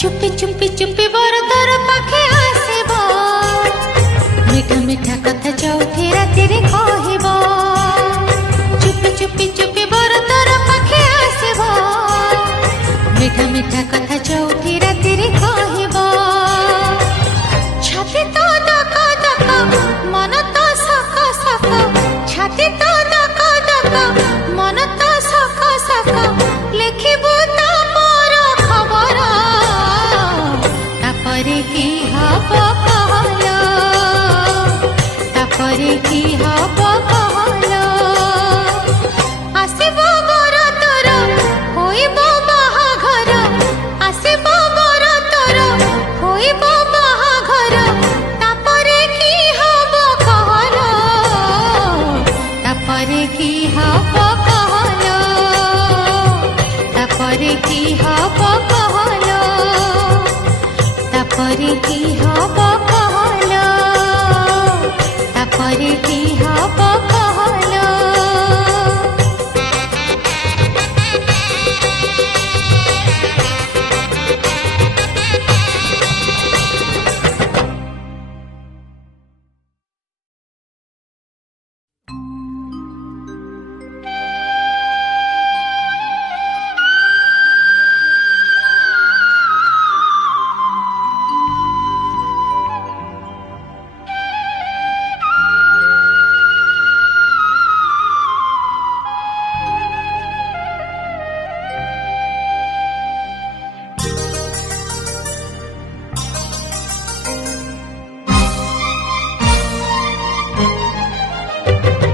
चुपी चुपी चुपी बर तोर पाखे आसीब मीठा मीठा कथा चौथी राति रे कहब चुपी चुपी चुपी बर तोर पाखे आसीब मीठा मीठा कथा चौथी राति रे कहब छाती तो दक दक मन तो सक सक छाती तो दक दक मन तो सक सक लिखिबू की हब कहल तापरे की हब कहल आसिब बर तोर होइब बाहाघर आसिब बर तोर होइब बाहाघर तापरे की हब कहल तापरे की हब कहल तापरे की हब कहल तापरे की हब कहल तापरे की हब।